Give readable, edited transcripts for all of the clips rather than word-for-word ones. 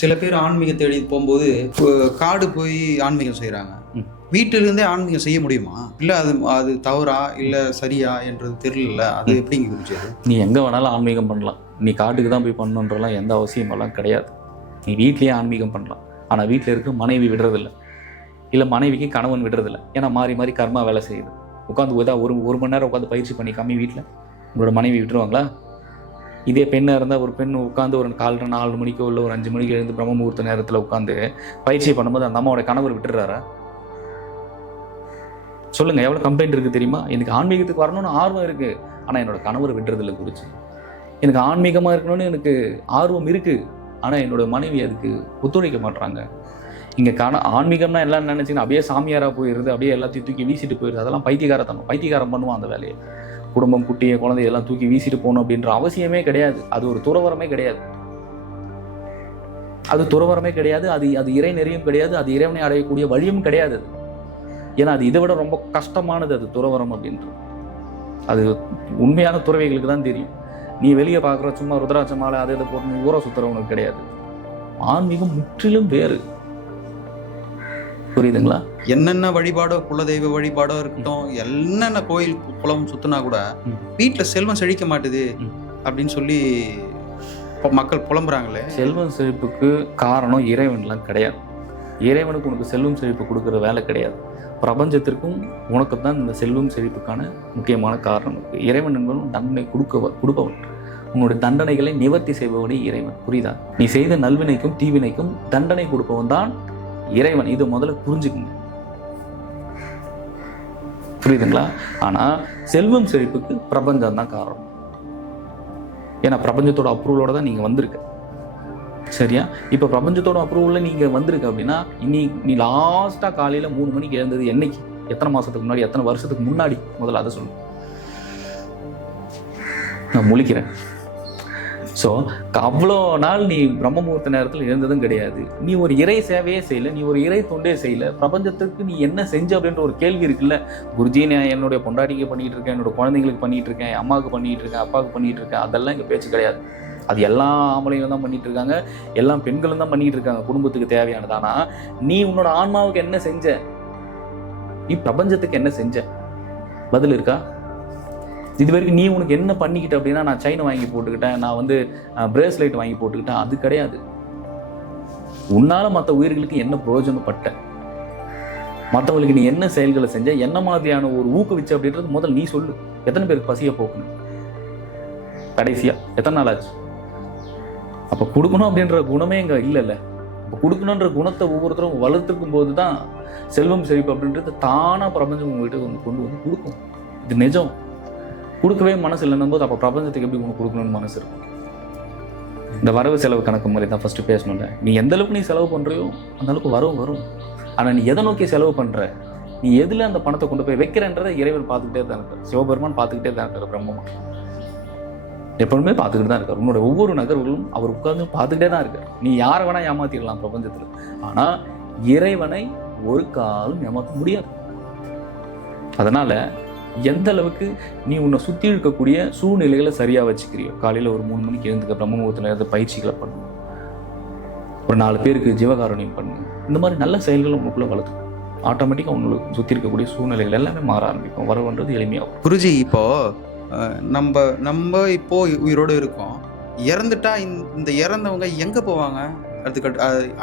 சில பேர் ஆன்மீக தேடி போகும்போது காடு போய் ஆன்மீகம் செய்கிறாங்க. வீட்டிலிருந்தே ஆன்மீகம் செய்ய முடியுமா? இல்லை அது அது தவறா இல்லை சரியா என்றது தெரியல. அது எப்படிங்க குருஜி? நீ எங்கே வேணாலும் ஆன்மீகம் பண்ணலாம். நீ காட்டுக்கு தான் போய் பண்ணணுன்றலாம் எந்த அவசியமெல்லாம் கிடையாது. நீ வீட்லேயே ஆன்மீகம் பண்ணலாம். ஆனால் வீட்டில் இருக்க மனைவி விடுறதில்லை, இல்லை மனைவிக்கு கணவன் விடுறதில்லை. ஏன்னா மாறி மாறி கர்மா வேலை செய்யுது. உட்காந்து ஒரு மணி நேரம் உட்காந்து பயிற்சி பண்ணி கம்மி வீட்டில் உங்களோட மனைவி விட்டுருவாங்களா? இதே பெண்ணாக இருந்தால் ஒரு பெண் உட்காந்து ஒரு 4 மணிக்கோ இல்லை ஒரு 5 மணிக்கு எழுந்து பிரம்ம முகூர்த்த நேரத்தில் உட்காந்து பயிற்சி பண்ணும்போது அந்த அம்மாவோட கணவர் விட்டுறாரா? சொல்லுங்கள், எவ்வளோ கம்ப்ளைண்ட் இருக்குது தெரியுமா? எனக்கு ஆன்மீகத்துக்கு வரணும்னு ஆர்வம் இருக்குது, ஆனால் என்னோட கணவர் விடுறதில்லை குறித்து. எனக்கு ஆன்மீகமாக இருக்கணும்னு எனக்கு ஆர்வம் இருக்குது, ஆனால் என்னோட மனைவி அதுக்கு ஒத்துழைக்க மாட்டுறாங்க. இங்கே ஆன்மீகம்னா எல்லாம் நினச்சிங்கன்னா அப்படியே சாமியாராக போயிடுது, அப்படியே எல்லாத்தையும் தூக்கி வீசிட்டு போயிடுது. அதெல்லாம் பைத்தியகாரம் பண்ணுவான் அந்த வேலையை. குடும்பம், குட்டியை, குழந்தையெல்லாம் தூக்கி வீசிட்டு போகணும் அப்படின்ற அவசியமே கிடையாது. அது ஒரு துறவரமே கிடையாது. அது இறை நெறியும் கிடையாது. அது இறைவனை அடையக்கூடிய வழியும் கிடையாது. ஏன்னா அது இதை விட ரொம்ப கஷ்டமானது அது துறவரம் அப்படின்றது. அது உண்மையான துறவிகளுக்கு தான் தெரியும். நீ வெளியே பார்க்குற சும்மா ருத்ராட்ச மாலை அதை இதை போட்டு ஊரை சுத்துறவனுக்கு கிடையாது. ஆன்மீகம் முற்றிலும் வேறு. புரியுதுங்களா? என்னென்ன வழிபாடோ, குலதெய்வ வழிபாடோ இருக்கட்டும், என்னென்ன கோயில் குளம் சுத்தினா கூட வீட்டுல செல்வம் செழிக்க மாட்டுது அப்படின்னு சொல்லி மக்கள் புலம்புறாங்களே. செல்வம் செழிப்புக்கு காரணம் இறைவன்லாம் கிடையாது. இறைவனுக்கு உனக்கு செல்வம் செழிப்பு கொடுக்குற வேலை கிடையாது. பிரபஞ்சத்திற்கும் உனக்கு தான் இந்த செல்வம் செழிப்புக்கான முக்கியமான காரணம் இருக்குது. இறைவன் என்பவன் தண்டனை கொடுப்பவன். உன்னுடைய தண்டனைகளை நிவர்த்தி செய்பவனே இறைவன். புரியுதா? நீ செய்த நல்வினைக்கும் தீவினைக்கும் தண்டனை கொடுப்பவன் தான் இறைவன். இது முதல்ல புரிஞ்சுக்குங்க. புரியுதுங்களா? ஆனா செல்வம் செழிப்புக்கு பிரபஞ்சம் தான் காரணம். ஏன்னா பிரபஞ்சத்தோட அப்ரூவலோட தான் நீங்க வந்திருக்க. சரியா? இப்ப பிரபஞ்சத்தோட அப்ரூவல்ல நீங்க வந்திருக்க அப்படின்னா நீ லாஸ்டா காலையில 3 மணிக்கு எழுந்தது என்னைக்கு? எத்தனை மாசத்துக்கு முன்னாடி, எத்தனை வருஷத்துக்கு முன்னாடி? முதல்ல அதை சொல்லு. நான் முழிக்கிறேன். ஸோ அவ்வளோ நாள் நீ பிரம்ம முகூர்த்த நேரத்தில் இருந்ததும் கிடையாது. நீ ஒரு இறை சேவையே செய்யலை, நீ ஒரு இறை தொண்டே செய்யலை. பிரபஞ்சத்துக்கு நீ என்ன செஞ்ச அப்படின்ற ஒரு கேள்வி இருக்குல்ல. குருஜி, நான் என்னுடைய பொண்டாட்டிக்கு பண்ணிகிட்டு இருக்கேன், என்னோட குழந்தைங்களுக்கு பண்ணிகிட்டு இருக்கேன், அம்மாவுக்கு பண்ணிகிட்டு இருக்கேன், அப்பாவுக்கு பண்ணிகிட்டு இருக்கேன். அதெல்லாம் இங்கே பேச்சு கிடையாது. அது எல்லா ஆம்பளையும் தான் பண்ணிகிட்டு இருக்காங்க, எல்லா பெண்களும் தான் பண்ணிகிட்டு இருக்காங்க குடும்பத்துக்கு தேவையானது. ஆனால் நீ உன்னோட ஆன்மாவுக்கு என்ன செஞ்ச? நீ பிரபஞ்சத்துக்கு என்ன செஞ்ச? பதில் இருக்கா? இது வரைக்கும் நீ உனக்கு என்ன பண்ணிக்கிட்ட அப்படின்னா, நான் செயின் வாங்கி போட்டுக்கிட்டேன், நான் பிரேஸ்லைட் வாங்கி போட்டுக்கிட்டேன், அது கிடையாது. உன்னால மற்ற உயிர்களுக்கு என்ன பிரயோஜனப்பட்ட, மற்றவங்களுக்கு நீ என்ன செயல்களை செஞ்ச, என்ன மாதிரியான ஒரு ஊக்குவிச்ச அப்படின்றது முதல்ல நீ சொல்லு. எத்தனை பேருக்கு பசிய போக்கணும்? கடைசியா எத்தனை நாள் ஆச்சு? அப்ப கொடுக்கணும் அப்படின்ற குணமே இங்க இல்லைல்ல. அப்ப கொடுக்கணுன்ற குணத்தை ஒவ்வொருத்தரும் வளர்த்துக்கும் போது தான் செல்வம் செழிப்பு அப்படின்றது தானா பிரபஞ்சம் உங்ககிட்ட கொண்டு வந்து கொடுக்கும். இது நிஜம். கொடுக்கவே மனசு இல்லைன்னும் போது அப்போ பிரபஞ்சத்துக்கு எப்படி உனக்கு கொடுக்கணும்னு மனசு இருக்கும்? இந்த வரவு செலவு கணக்கு மாதிரி தான் ஃபர்ஸ்ட் பேசணும்ல. நீ எந்த அளவுக்கு நீ செலவு பண்ணுறியோ அந்த அளவுக்கு வரும். ஆனால் நீ எதை நோக்கி செலவு பண்ணுற, நீ எதில் அந்த பணத்தை கொண்டு போய் வைக்கிறன்றதை இறைவன் பார்த்துக்கிட்டே தான் இருக்கார். சிவபெருமான் பார்த்துக்கிட்டே தான் இருக்கார். பிரம்மமா எப்பவுமே பார்த்துக்கிட்டு தான் இருக்கார். உன்னோட ஒவ்வொரு நகர்வுகளும் அவர் உட்கார்ந்து பார்த்துக்கிட்டே தான் இருக்கார். நீ யாரை வேணா ஏமாத்திடலாம் பிரபஞ்சத்தில், ஆனால் இறைவனை ஒரு காலம் ஏமாற்ற முடியாது. அதனால எந்த அளவுக்கு நீ உன்னை சுற்றி இருக்கக்கூடிய சூழ்நிலைகளை சரியாக வச்சுக்கிறியோ, காலையில் ஒரு 3 மணிக்கு எழுந்துக்க, பிரம்ம முகூர்த்தத்தில் இருந்து பயிற்சிகளை பண்ணு, ஒரு 4 பேருக்கு ஜீவகாருண்யம் பண்ணு, இந்த மாதிரி நல்ல செயல்களை உங்களுக்குள்ள வளர்த்து ஆட்டோமேட்டிக்காக உங்களுக்கு சுற்றி இருக்கக்கூடிய சூழ்நிலைகள் எல்லாமே மாற ஆரம்பிக்கும். வரவுன்றது எளிமையாகும். குருஜி, இப்போ நம்ம இப்போ உயிரோடு இருக்கோம். இறந்துட்டா இந்த இறந்தவங்க எங்கே போவாங்க?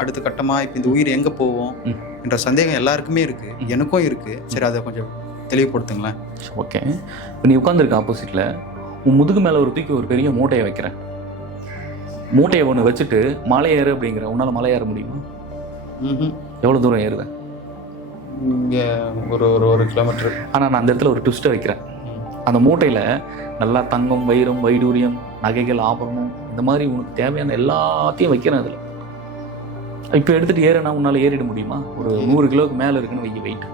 அடுத்த கட்டமாக இப்போ இந்த உயிர் எங்கே போவோம் என்ற சந்தேகம் எல்லாருக்குமே இருக்குது, எனக்கும் இருக்குது. சரி, அதை கொஞ்சம் தெளிவுபடுத்துங்களேன். ஓகே, இப்போ நீ உட்காந்துருக்க ஆப்போசிட்டில் உன் முதுகு மேலே ஒரு பெரிய மூட்டையை வைக்கிறேன். மூட்டையை ஒன்று வச்சுட்டு மலை ஏறு அப்படிங்கிற, உன்னால் மலை ஏற முடியுமா? எவ்வளோ தூரம் ஏறுவேன்? இங்கே ஒரு கிலோமீட்டர். ஆனால் நான் அந்த இடத்துல ஒரு ட்விஸ்ட்டை வைக்கிறேன். அந்த மூட்டையில் நல்லா தங்கம், வைரம், வைடூரியம், நகைகள், ஆபரணம், இந்த மாதிரி உனக்கு தேவையான எல்லாத்தையும் வைக்கிறேன். அதில் இப்போ எடுத்துகிட்டு ஏறினா உன்னால் ஏறிட முடியுமா? ஒரு 100 கிலோவுக்கு மேலே இருக்குன்னு வைக்க வெயிட்.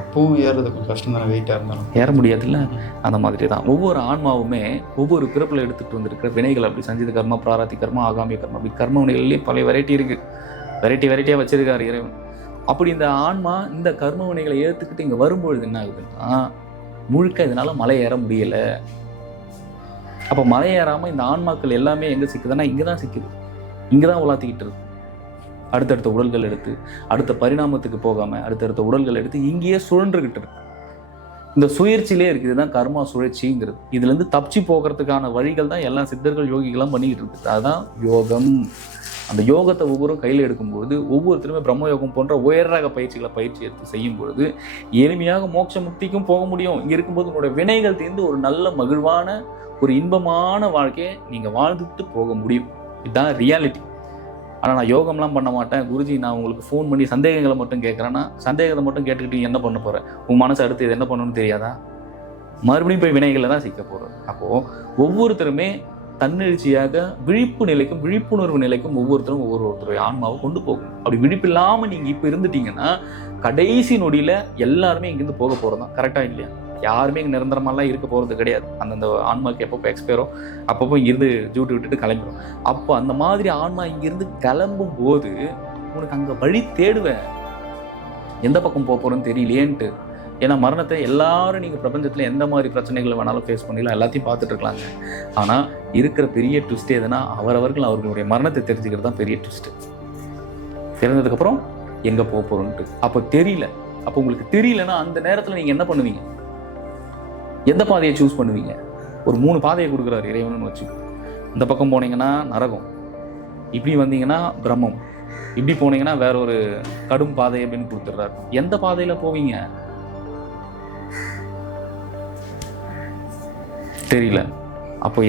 அப்பவும் ஏறது கொஞ்சம் கஷ்டம் தானே, வெயிட்டாக இருந்தாலும் ஏற முடியாதுல்ல. அந்த மாதிரி தான் ஒவ்வொரு ஆன்மாவுமே ஒவ்வொரு பிறப்பில் எடுத்துகிட்டு வந்திருக்கிற வினைகள். அப்படி சஞ்சித கர்மா, பிராரத்தி கர்மா, ஆகாமிய கர்மா, அப்படி கர்ம வினைகள்லேயே பல வெரைட்டி இருக்குது. வெரைட்டியாக வச்சிருக்காரு இறைவன். அப்படி இந்த ஆன்மா இந்த கர்ம வினைகளை ஏற்றுக்கிட்டு இங்கே வரும்பொழுது என்ன ஆகுதுன்னா, முழுக்க இதனால் மலை ஏற முடியலை. அப்போ மலை ஏறாமல் இந்த ஆன்மாக்கள் எல்லாமே எங்கே சிக்குதுன்னா இங்கே தான் சிக்குது. இங்கே தான் உலாத்திக்கிட்டு இருக்கு. அடுத்தடுத்த உடல்கள் எடுத்து அடுத்த பரிணாமத்துக்கு போகாமல் அடுத்தடுத்த உடல்கள் எடுத்து இங்கேயே சுழன்றுகிட்டு இருக்கு. இந்த சுழற்சியிலே இருக்குது. இதுதான் கர்மா சுழற்சிங்கிறது. இதுலேருந்து தப்பிச்சு போகிறதுக்கான வழிகள் தான் எல்லா சித்தர்கள் யோகிகளாம் பண்ணிக்கிட்டு இருக்குது. அதுதான் யோகம். அந்த யோகத்தை ஒவ்வொருவரும் கையில் எடுக்கும்போது ஒவ்வொருத்தருமே பிரம்ம யோகம் போன்ற உயர் ரக பயிற்சி எடுத்து செய்யும் பொழுது எளிமையாக மோட்ச முக்திக்கும் போக முடியும். இங்கே இருக்கும்போது உங்களுடைய வினைகள் தீர்ந்து ஒரு நல்ல மகிழ்வான ஒரு இன்பமான வாழ்க்கையை நீங்கள் வாழ்ந்துட்டு போக முடியும். இதுதான் ரியாலிட்டி. ஆனால் நான் யோகம்லாம் பண்ண மாட்டேன் குருஜி, நான் உங்களுக்கு ஃபோன் பண்ணி சந்தேகங்களை மட்டும் கேட்குறேன்னா, சந்தேகத்தை மட்டும் கேட்டுக்கிட்டு என்ன பண்ண போகிறேன்? உன் மனசு அடுத்து இது என்ன பண்ணணும்னு தெரியாதா? மறுபடியும் போய் வினைகளை தான் சிக்க போகிறது. அப்போது ஒவ்வொருத்தருமே தன்னெழுச்சியாக விழிப்பு நிலைக்கும் விழிப்புணர்வு நிலைக்கும் ஒவ்வொருத்தரும் ஒவ்வொருத்தருடைய ஆன்மாவை கொண்டு போகும். அப்படி விழிப்பு இல்லாமல் நீங்கள் இப்போ இருந்துட்டீங்கன்னா கடைசி நொடியில் எல்லாருமே இங்கேருந்து போக போகிறது தான். கரெக்டாக இல்லையா? யாருமே இங்கே நிரந்தரமாலாம் இருக்க போகிறது கிடையாது. அந்தந்த ஆன்மாவுக்கு எப்பப்போ எக்ஸ்பயரோ அப்பப்போ இங்கிருந்து ஜூட்டு விட்டுட்டு கிளம்பிடும். அப்போ அந்த மாதிரி ஆன்மா இங்கேருந்து கிளம்பும் போது உனக்கு அங்கே வழி தேடுவேன், எந்த பக்கம் போக போகிறோன்னு தெரியலேன்ட்டு. ஏன்னா மரணத்தை எல்லாரும் நீங்கள் பிரபஞ்சத்தில் எந்த மாதிரி பிரச்சனைகளை வேணாலும் ஃபேஸ் பண்ணிடலாம், எல்லாத்தையும் பார்த்துட்டு இருக்கலாங்க. ஆனால் இருக்கிற பெரிய ட்விஸ்ட் எதுனா அவர்களுடைய மரணத்தை தெரிஞ்சுக்கிறது தான் பெரிய ட்விஸ்ட்டு. தெரிஞ்சதுக்கப்புறம் எங்கே போக போகிறோன்ட்டு அப்போ தெரியல. அப்போ உங்களுக்கு தெரியலன்னா அந்த நேரத்தில் நீங்கள் என்ன பண்ணுவீங்க? எந்த பாதையை சூஸ் பண்ணுவீங்க? ஒரு 3 பாதையை கொடுக்குறாரு இறைவன் வச்சு. இந்த பக்கம் போனீங்கன்னா நரகம், இப்படி வந்தீங்கன்னா பிரம்மம், இப்படி போனீங்கன்னா வேற ஒரு கடும் பாதை அப்படின்னு கொடுத்துட்றாரு. எந்த பாதையில் போவீங்க? தெரியல. அப்போ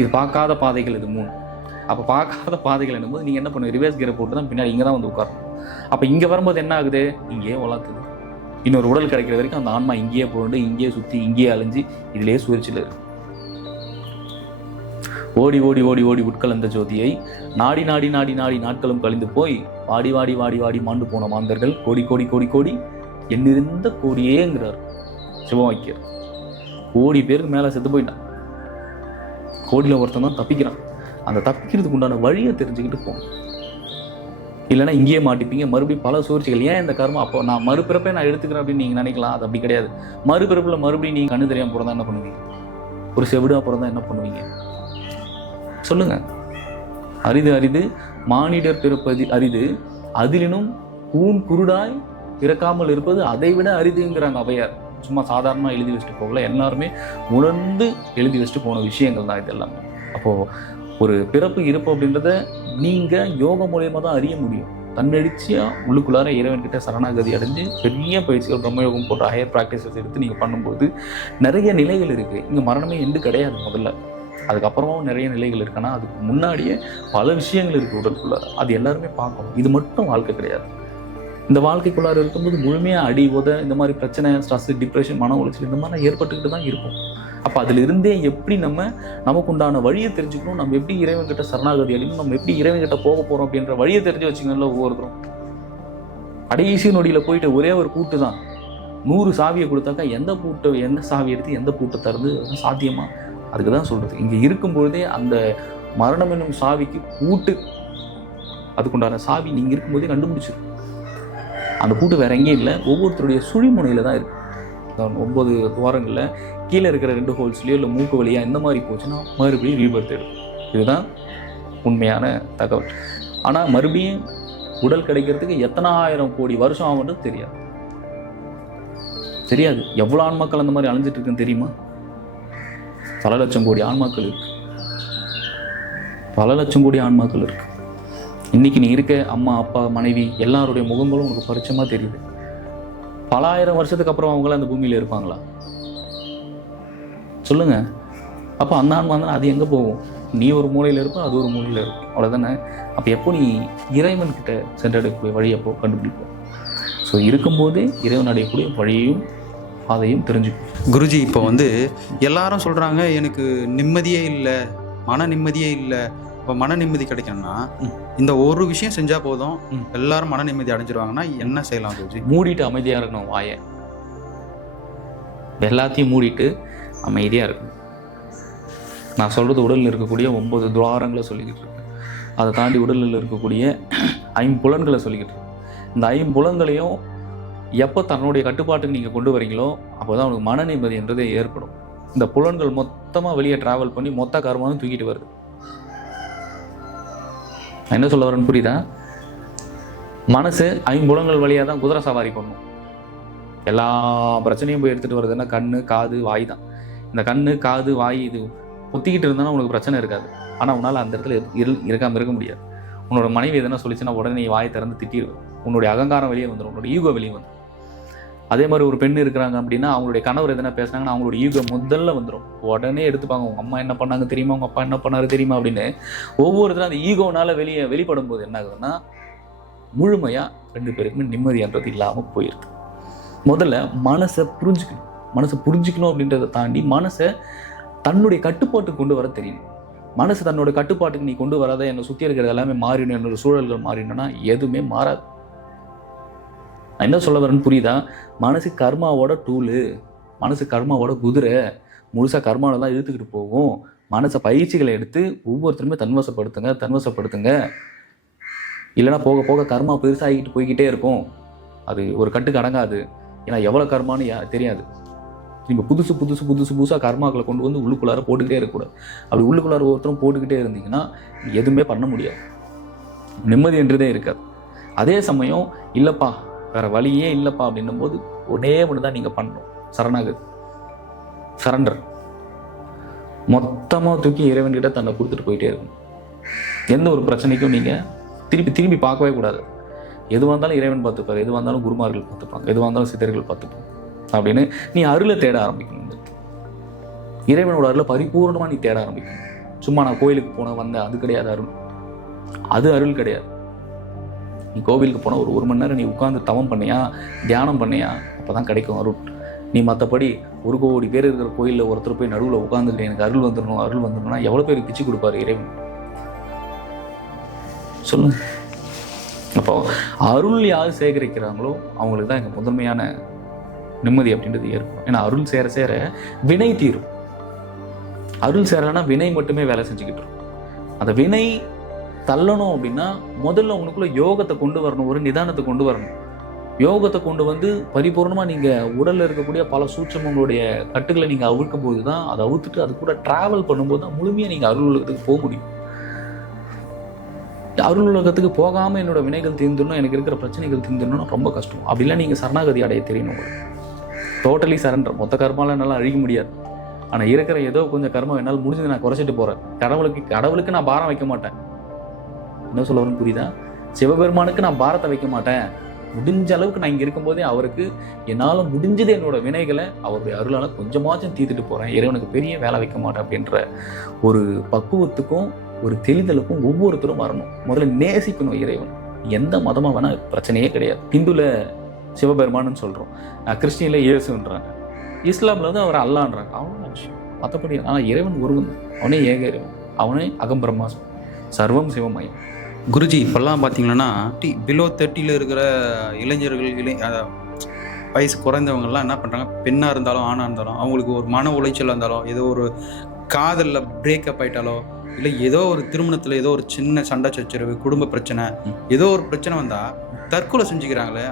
இது பார்க்காத பாதைகள் இது 3. அப்போ பார்க்காத பாதைகள் என்னும்போது நீங்கள் என்ன பண்ணுவீங்க? ரிவர்ஸ் கியரை போட்டு தான் பின்னாடி இங்கே தான் வந்து உட்காரணும். அப்போ இங்கே வரும்போது என்ன ஆகுது? இங்கேயே வளர்த்துது. இன்னொரு உடல் கிடைக்கிற வரைக்கும் அந்த ஆன்மா இங்கேயே போட்டு இங்கேயே சுற்றி இங்கேயே அழிஞ்சு இதிலேயே சுழற்சியில் இருக்கு. ஓடி ஓடி ஓடி ஓடி உட்கலந்த ஜோதியை நாடி நாடி நாடி நாடி நாட்களும் கழிந்து போய் வாடி வாடி வாடி வாடி மாண்டு போன மாந்தர்கள் கோடி கோடி கோடி கோடி எண்ணிருந்த கோடியேங்கிறார் சிவவாக்கியர். கோடி பேருக்கு மேலே செத்து போயிட்டான். கோடியில் ஒருத்தன் தான் தப்பிக்கிறான். அந்த தப்பிக்கிறதுக்கு உண்டான வழியை தெரிஞ்சுக்கிட்டு போகணும். இல்லைன்னா இங்கேயே மாட்டிப்பீங்க. மறுபடியும் பல சுழற்சிகள். ஏன் இந்த கர்மம்? அப்போ நான் மறுபிறப்பை நான் எடுத்துக்கிறேன் அப்படின்னு நீங்கள் நினைக்கலாம். அது அப்படி கிடையாது. மறுபிறப்பில் மறுபடியும் நீங்கள் கண்ணு தெரியாமல் பிறந்தா என்ன பண்ணுவீங்க? ஒரு செவிடாக பிறந்தா என்ன பண்ணுவீங்க? சொல்லுங்க. அரிது அரிது மானிடர் பிறப்பது அரிது, அதிலினும் கூன் குருடாய் பிறக்காமல் இருப்பது அதை விட அரிதுங்கிறாங்க ஔவையார். சும்மா சாதாரணமாக எழுதி வச்சுட்டு போகல, எல்லாருமே உணர்ந்து எழுதி வச்சுட்டு போன விஷயங்கள் தான் இது எல்லாமே. அப்போது ஒரு பிறப்பு இருப்பு அப்படின்றத நீங்கள் யோக மூலியமாக தான் அறிய முடியும். தன்னெழுச்சியாக உள்ளுக்குள்ளார இறைவன்கிட்ட சரணாகதி அடைஞ்சு பெரிய பயிற்சிகள் பிரம்மயோகம் போன்ற ஹையர் ப்ராக்டிசஸ் எடுத்து நீங்கள் பண்ணும்போது நிறைய நிலைகள் இருக்குது. இங்கே மரணமே எண்டு கிடையாது முதல்ல. அதுக்கப்புறமும் நிறைய நிலைகள் இருக்குன்னா அதுக்கு முன்னாடியே பல விஷயங்கள் இருக்குது உடலுக்குள்ளார. அது எல்லாருமே பார்க்கணும். இது மட்டும் வாழ்க்கை கிடையாது. இந்த வாழ்க்கைக்குள்ளார இருக்கும்போது முழுமையாக அடி உத இந்த மாதிரி பிரச்சனை, ஸ்ட்ரெஸ், டிப்ரெஷன், மன உளைச்சல் இந்த மாதிரிலாம் ஏற்பட்டுக்கிட்டு தான் இருக்கும். அப்போ அதில் இருந்தே எப்படி நமக்கு உண்டான வழியை தெரிஞ்சுக்கணும், நம்ம எப்படி இறைவன்கிட்ட சரணாகதி அடையணும், நம்ம எப்படி இறைவன்கிட்ட போக போகிறோம் அப்படின்ற வழியை தெரிஞ்சு வச்சுக்கணும்ல ஒவ்வொருத்தரும். கடைசி நொடியில் போயிட்டு ஒரே ஒரு பூட்டு தான் 100 சாவியை கொடுத்தாக்கா எந்த சாவி எடுத்து எந்த பூட்டை திறந்து சாத்தியமா? அதுக்கு தான் சொல்கிறது. இங்கே இருக்கும்பொழுதே அந்த மரணம் என்னும் சாவிக்கு பூட்டு, அதுக்குண்டான சாவி நீங்கள் இருக்கும்போதே கண்டுபிடிச்சிடும். அந்த பூட்டு வேற எங்கேயும் இல்லை, ஒவ்வொருத்தருடைய சுழிமுனையில் தான் இருக்குது. 9 துவாரங்களில் கீழே இருக்கிற 2 ஹோல்ஸ்லையோ இல்லை மூக்கு வழியாக இந்த மாதிரி போச்சுன்னா மறுபடியும் ரீபர்த் எடுக்கும். இதுதான் உண்மையான தகவல். ஆனால் மறுபடியும் உடல் கிடைக்கிறதுக்கு எத்தனை 1000 கோடி வருஷம் ஆகுன்றது தெரியாது. எவ்வளோ ஆன்மாக்கள் அந்த மாதிரி அழிஞ்சிட்டு இருக்குன்னு தெரியுமா? பல லட்சம் கோடி ஆன்மாக்கள் இருக்கு. இன்னைக்கு நீ இருக்க அம்மா, அப்பா, மனைவி எல்லாருடைய முகங்களும் உனக்கு பரிச்சயமாக தெரியுது. பல 1000 வருஷத்துக்கு அப்புறம் அவங்களாம் அந்த பூமியில் இருப்பாங்களா? சொல்லுங்க. அப்போ அந்த ஆன்மா தான் அது எங்கே போகும்? நீ ஒரு மூலையில் இருப்ப, அது ஒரு மூலையில் இருக்கும், அவ்வளோதானே. அப்போ எப்போ நீ இறைவன்கிட்ட சென்றடையக்கூடிய வழி எப்போ கண்டுபிடிப்போம்? ஸோ இருக்கும்போதே இறைவன் அடையக்கூடிய வழியையும் பாதையும் தெரிஞ்சுக்கும். குருஜி, இப்போ எல்லாரும் சொல்கிறாங்க எனக்கு நிம்மதியே இல்லை, மன நிம்மதியே இல்லை. இப்போ மன நிம்மதி கிடைக்கணும்னா இந்த ஒரு விஷயம் செஞ்சால் போதும், எல்லாரும் மன நிம்மதி அடைஞ்சிருவாங்கன்னா என்ன செய்யலாம் குருஜி? மூடிட்டு அமைதியாக இருக்கணும். வாயை எல்லாத்தையும் மூடிட்டு அமைதியாக இருக்கணும். நான் சொல்கிறது உடலில் இருக்கக்கூடிய 9 துவாரங்களை சொல்லிக்கிட்டு இருக்கேன். அதை தாண்டி உடலில் இருக்கக்கூடிய 5 புலன்களை சொல்லிக்கிட்டு இருக்கேன். இந்த 5 புலன்களையும் எப்போ தன்னுடைய கட்டுப்பாட்டுக்கு நீங்கள் கொண்டு வரீங்களோ அப்போ தான் அவனுக்கு மன நிம்மதின்றதே ஏற்படும். இந்த புலன்கள் மொத்தமாக வெளியே ட்ராவல் பண்ணி மொத்த கர்மாவும் தூக்கிட்டு வருது. நான் என்ன சொல்ல வரேன்னு புரியுதா? மனசு ஐம்புலங்கள் வழியாக தான் குதிரை சவாரி பண்ணும். எல்லா பிரச்சனையும் போய் எடுத்துகிட்டு வருதுன்னா கண்ணு, காது, வாய் தான். இந்த கண்ணு, காது, வாய் இது ஒத்திக்கிட்டு இருந்தாலும் உனக்கு பிரச்சனை இருக்காது. ஆனால் உன்னால் அந்த இடத்துல இருக்காமல் இருக்க முடியாது. உன்னோட மனைவி எதனா சொல்லிச்சுன்னா உடனே நீ வாயை திறந்து திட்டிடுவேன். உன்னுடைய அகங்காரம் வெளியே வந்துடும், உன்னோட ஈகோ வெளியே வந்துடும். அதே மாதிரி ஒரு பெண் இருக்கிறாங்க அப்படின்னா அவங்களுடைய கணவர் எதனா பேசுனாங்கன்னா அவங்களோட ஈகோ முதல்ல வந்துடும். உடனே எடுத்துப்பாங்க, உங்கள் அம்மா என்ன பண்ணாங்க தெரியுமா, உங்கள் அப்பா என்ன பண்ணாரு தெரியுமா அப்படின்னு. ஒவ்வொருத்தரும் அந்த ஈகோனால வெளிப்படும் போது என்ன ஆகுதுன்னா முழுமையாக 2 பேருக்குமே நிம்மதின்றது இல்லாமல் போயிடுது. முதல்ல மனசை புரிஞ்சுக்கணும் அப்படின்றத தாண்டி மனசை தன்னுடைய கட்டுப்பாட்டுக்கு கொண்டு வர தெரியும். மனசு தன்னோட கட்டுப்பாட்டுக்கு நீ கொண்டு வராத, என்னை சுற்றி இருக்கிறது எல்லாமே மாறிடும், என்னோட சூழல்கள் மாறிடணும்னா எதுவுமே மாறாது. நான் என்ன சொல்ல வரேன்னு புரியுதா? மனசு கர்மாவோட டூலு, மனசு கர்மாவோட குதிரை, முழுசாக கர்மாவில் தான் இழுத்துக்கிட்டு போகும். மனசை பயிற்சிகளை எடுத்து ஒவ்வொருத்தருமே தன்வசப்படுத்துங்க. இல்லைன்னா போக போக கர்மா பெருசாகிட்டு போய்கிட்டே இருக்கும். அது ஒரு கட்டுக்கு அடங்காது. ஏன்னா எவ்வளோ கர்மான்னு தெரியாது. நீங்கள் புதுசாக கர்மாக்களை கொண்டு வந்து உள்ளுக்குள்ளார போட்டுக்கிட்டே இருக்கக்கூடாது. அப்படி உள்ளுக்குள்ளார ஒருத்தரும் போட்டுக்கிட்டே இருந்தீங்கன்னா எதுவுமே பண்ண முடியாது, நிம்மதி என்றதே இருக்காது. அதே சமயம் இல்லைப்பா வேறு வழியே இல்லைப்பா அப்படின்னும் போது ஒரே ஒன்று தான் நீங்கள் பண்ணணும், சரண்டர். மொத்தமாக தூக்கி இறைவன்கிட்ட தன்னை கொடுத்துட்டு போயிட்டே இருக்கணும். எந்த ஒரு பிரச்சனைக்கும் நீங்கள் திரும்பி பார்க்கவே கூடாது. எதுவாக இருந்தாலும் இறைவன் பார்த்துப்பார், எதுவாக இருந்தாலும் குருமார்கள் பார்த்துப்பாங்க, எதுவாக இருந்தாலும் சித்தர்கள் பார்த்துப்பாங்க அப்படின்னு நீ அருளை தேட ஆரம்பிக்கணும். இறைவனோட அருளை பரிபூர்ணமாக நீ தேட ஆரம்பிக்கணும். சும்மா நான் கோயிலுக்கு போனேன் வந்தேன் அது கிடையாது அருள். அது அருள் கிடையாது. நீ கோவிலுக்கு போனால் ஒரு 1 மணி நேரம் நீ உட்காந்து தவம் பண்ணியா, தியானம் பண்ணியா, அப்போ தான் கிடைக்கும் அருள். நீ மற்றபடி 1 கோடி பேர் இருக்கிற கோயிலில் ஒருத்தர் போய் நடுவில் உட்காந்துட்டு எனக்கு அருள் வந்துடணும்னா எவ்வளோ பேருக்கு பிச்சு கொடுப்பாரு இறைவன் சொல்லுங்க. அப்போ அருள் யார் சேகரிக்கிறாங்களோ அவங்களுக்கு தான் எங்கள் முதன்மையான நிம்மதி அப்படின்றது ஏற்படும். ஏன்னா அருள் சேர சேர வினை தீரும். அருள் சேரலைன்னா வினை மட்டுமே வேலை செஞ்சுக்கிட்டு இருக்கும். அந்த வினை தள்ளணும் அப்படின்னா முதல்ல உனக்குள்ள யோகத்தை கொண்டு வரணும், ஒரு நிதானத்தை கொண்டு வரணும். யோகத்தை கொண்டு வந்து பரிபூர்ணமாக நீங்கள் உடலில் இருக்கக்கூடிய பல சூட்சமங்களுடைய கட்டுகளை நீங்கள் அவிழ்க்கும் போது தான், அதை அவுத்துட்டு அது கூட ட்ராவல் பண்ணும்போது தான் முழுமையாக நீங்கள் அருள் உலகத்துக்கு போக முடியும். அருள் உலகத்துக்கு போகாமல் என்னோட வினைகள் தீர்ந்துடணும், எனக்கு இருக்கிற பிரச்சனைகள் தீர்ந்துடணும் ரொம்ப கஷ்டம். அப்படிலாம் நீங்கள் சரணாகதி அடைய தெரியணும். உங்களுக்கு டோட்டலி சரண்டர். மொத்த கர்மாலாம் என்னால் அழிக்க முடியாது. ஆனால் இருக்கிற ஏதோ கொஞ்சம் கர்மம் என்னால் முடிஞ்சது நான் குறைச்சிட்டு போகிறேன். கடவுளுக்கு நான் பாரம் வைக்க மாட்டேன். என்ன சொல்ல வரேன்னு புரியுதா? சிவபெருமானுக்கு நான் பாரத்தை வைக்க மாட்டேன். முடிஞ்ச அளவுக்கு நான் இங்கே இருக்கும்போதே அவருக்கு என்னால் முடிஞ்சது என்னோட வினைகளை அவருடைய அருளால் கொஞ்சமாச்சும் தீர்த்துட்டு போகிறேன். இறைவனுக்கு பெரிய வேலை வைக்க மாட்டேன் அப்படின்ற ஒரு பக்குவத்துக்கும் ஒரு தெளிதலுக்கும் ஒவ்வொருத்தரும் வரணும். முதல்ல நேசிக்கணும் இறைவன். எந்த மதமாக வேணால் பிரச்சனையே கிடையாது. ஹிந்துவில் சிவபெருமானு சொல்கிறோம், கிறிஸ்டினில் இயேசுன்றாங்க, இஸ்லாமில் வந்து அவர் அல்லான்றாங்க. அவனும் விஷயம் மற்றபடி. ஆனால் இறைவன் ஒருவன், அவனே ஏக இறைவன், அவனே அகம்பிரம்மாசம், சர்வம் சிவமயம். குருஜி இப்போல்லாம் பார்த்தீங்கன்னா பிலோ 30 இருக்கிற இளைஞர்கள் வயசு குறைந்தவங்கலாம் என்ன பண்ணுறாங்க, பெண்ணாக இருந்தாலும் ஆணாக இருந்தாலும் அவங்களுக்கு ஒரு மன உளைச்சல் இருந்தாலும், ஏதோ ஒரு காதலில் பிரேக்கப் ஆகிட்டாலோ, இல்லை ஏதோ ஒரு திருமணத்தில் ஏதோ ஒரு சின்ன சண்டை சச்சரவு, குடும்ப பிரச்சனை, ஏதோ ஒரு பிரச்சனை வந்தால் தற்கொலை செஞ்சுக்கிறாங்களே,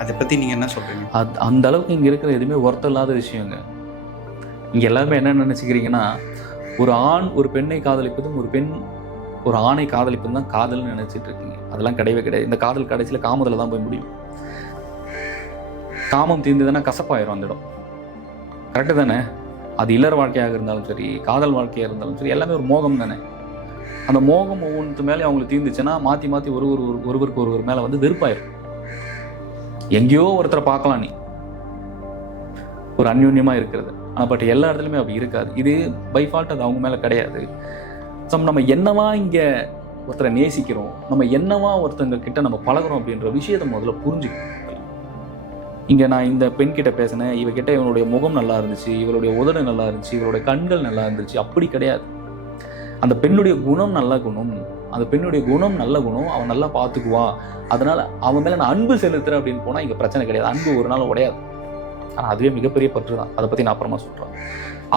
அதை பற்றி நீங்கள் என்ன சொல்கிறீங்க? அந்த அளவுக்கு இங்கே இருக்கிற எதுவுமே ஒர்த்தம் இல்லாத விஷயங்க. இங்கே எல்லாருமே என்ன நினச்சிக்கிறீங்கன்னா, ஒரு ஆண் ஒரு பெண்ணை காதலிப்பதும் ஒரு பெண் ஒரு ஆணை காதலிப்பதும் தான் காதல்னு நினச்சிட்டு இருக்கீங்க. அதெல்லாம் கிடையவே கிடையாது. இந்த காதல் கடைசியில் காமத்தில் தான் போய் முடியும். காமம் தீர்ந்ததுன்னா கசப்பாயிரும் அந்த இடம். கரெக்டு தானே? அது இல்லற வாழ்க்கையாக இருந்தாலும் சரி, காதல் வாழ்க்கையாக இருந்தாலும் சரி, எல்லாமே ஒரு மோகம் தானே. அந்த மோகம் ஒவ்வொன்று மேலே அவங்களுக்கு தீர்ந்துச்சுன்னா மாற்றி மாற்றி ஒருவருக்கு ஒருவர் மேலே வந்து வெறுப்பாயிரும். எங்கேயோ ஒருத்தரை பார்க்கலாம் நீ ஒரு அந்யோன்யமாக இருக்கிறது, ஆனால் பட் எல்லா இடத்துலையுமே அப்படி இருக்காது. இது பை ஃபால்ட், அது அவங்க மேலே கிடையாது. நம்ம என்னவா இங்கே ஒருத்தரை நேசிக்கிறோம், நம்ம என்னவா ஒருத்தங்க கிட்ட நம்ம பழகிறோம் அப்படின்ற விஷயத்தை முதல்ல புரிஞ்சுக்கணும். இங்கே நான் இந்த பெண் கிட்ட பேசினேன், இவகிட்ட இவனுடைய முகம் நல்லா இருந்துச்சு, இவளுடைய உதடு நல்லா இருந்துச்சு, இவளுடைய கண்கள் நல்லா இருந்துச்சு, அப்படி கிடையாது. அந்த பெண்ணுடைய குணம் நல்ல குணம், அந்த பெண்ணுடைய குணம் நல்ல குணம், அவன் நல்லா பார்த்துக்குவா, அதனால் அவன் மேலே நான் அன்பு செலுத்துறேன் அப்படின்னு போனால் இங்கே பிரச்சனை கிடையாது. அன்பு ஒரு நாள் உடையாது. ஆனால் அதுவே மிகப்பெரிய பற்று தான். அதை பற்றி நான் அப்புறமா சொல்கிறேன்.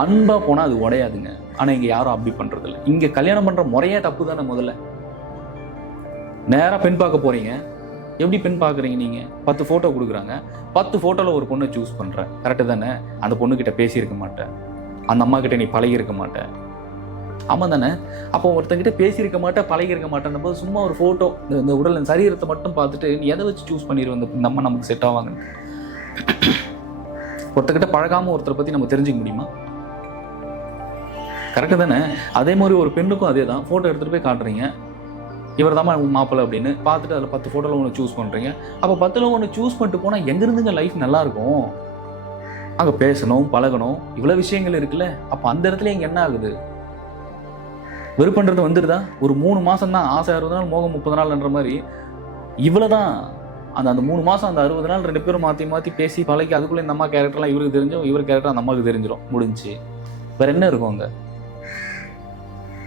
அன்பாக போனால் அது உடையாதுங்க. ஆனால் இங்கே யாரும் அப்படி பண்ணுறதில்ல. இங்கே கல்யாணம் பண்ணுற முறையே தப்பு தானே. முதல்ல நேராக பெண் பார்க்க போகிறீங்க, எப்படி பெண் பார்க்குறீங்க? நீங்கள் 10 ஃபோட்டோ கொடுக்குறாங்க, 10 ஃபோட்டோவில் ஒரு பொண்ணை சூஸ் பண்ணுறேன். கரெக்டு தானே? அந்த பொண்ணுக்கிட்ட பேசியிருக்க மாட்டேன், அந்த அம்மா கிட்ட நீ பழகியிருக்க மாட்டேன், ஆமாம் தானே? அப்போ ஒருத்தங்கிட்ட பேசியிருக்க மாட்டேன், பழகிருக்க மாட்டேன் போது சும்மா ஒரு ஃபோட்டோ இந்த உடல் சரீரத்தை மட்டும் பார்த்துட்டு நீ எதை வச்சு சூஸ் பண்ணிடுவோம் இந்த நம்ம நமக்கு செட் ஆவாங்க? ஒருத்தக்கிட்ட பழகாமல் ஒருத்தரை பற்றி நம்ம தெரிஞ்சுக்க முடியுமா? கரெக்டு தானே? அதே மாதிரி ஒரு பெண்ணுக்கும் அதே தான். ஃபோட்டோ எடுத்துகிட்டு போய் காட்டுறீங்க, இவர் தான் மாப்பிள்ளை அப்படின்னு பார்த்துட்டு அதில் 10 ஃபோட்டோவில் ஒன்று சூஸ் பண்ணுறீங்க. அப்போ 10ல் ஒன்று சூஸ் பண்ணிட்டு போனால் எங்கேருந்துங்க லைஃப் நல்லாயிருக்கும்? அங்கே பேசணும், பழகணும், இவ்வளோ விஷயங்கள் இருக்குல்ல. அப்போ அந்த இடத்துல இங்கே என்ன ஆகுது? வெறுப்புன்றது வந்துடுதா? ஒரு 3 மாதம் தான், ஆசை 60 நாள், மோகம் 30 நாள்ன்ற மாதிரி இவ்வளோ தான். அந்த 3 மாதம், அந்த 60 நாள் 2 பேரும் மாற்றி பேசி பழகி அதுக்குள்ளே இந்த அம்மா கேரக்டர்லாம் இவருக்கு தெரிஞ்சிடும், இவர் கேரக்டர் அந்த அம்மாவுக்கு தெரிஞ்சிடும், முடிஞ்சு. வேறு என்ன இருக்கும் அங்கே?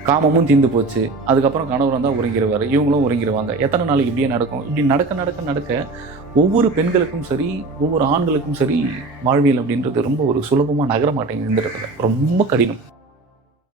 காமமும் தீர்ந்து போச்சு. அதுக்கப்புறம் கணவர் வந்தால் உறங்கிடுவார், இவங்களும் உறங்கிடுவாங்க. எத்தனை நாளைக்கு இப்படியே நடக்கும்? இப்படி நடக்க ஒவ்வொரு பெண்களுக்கும் சரி, ஒவ்வொரு ஆண்களுக்கும் சரி, வாழ்வியல் அப்படின்றது ரொம்ப ஒரு சுலபமாக நகர மாட்டேங்குது. இந்த இடத்துல ரொம்ப கடினம்.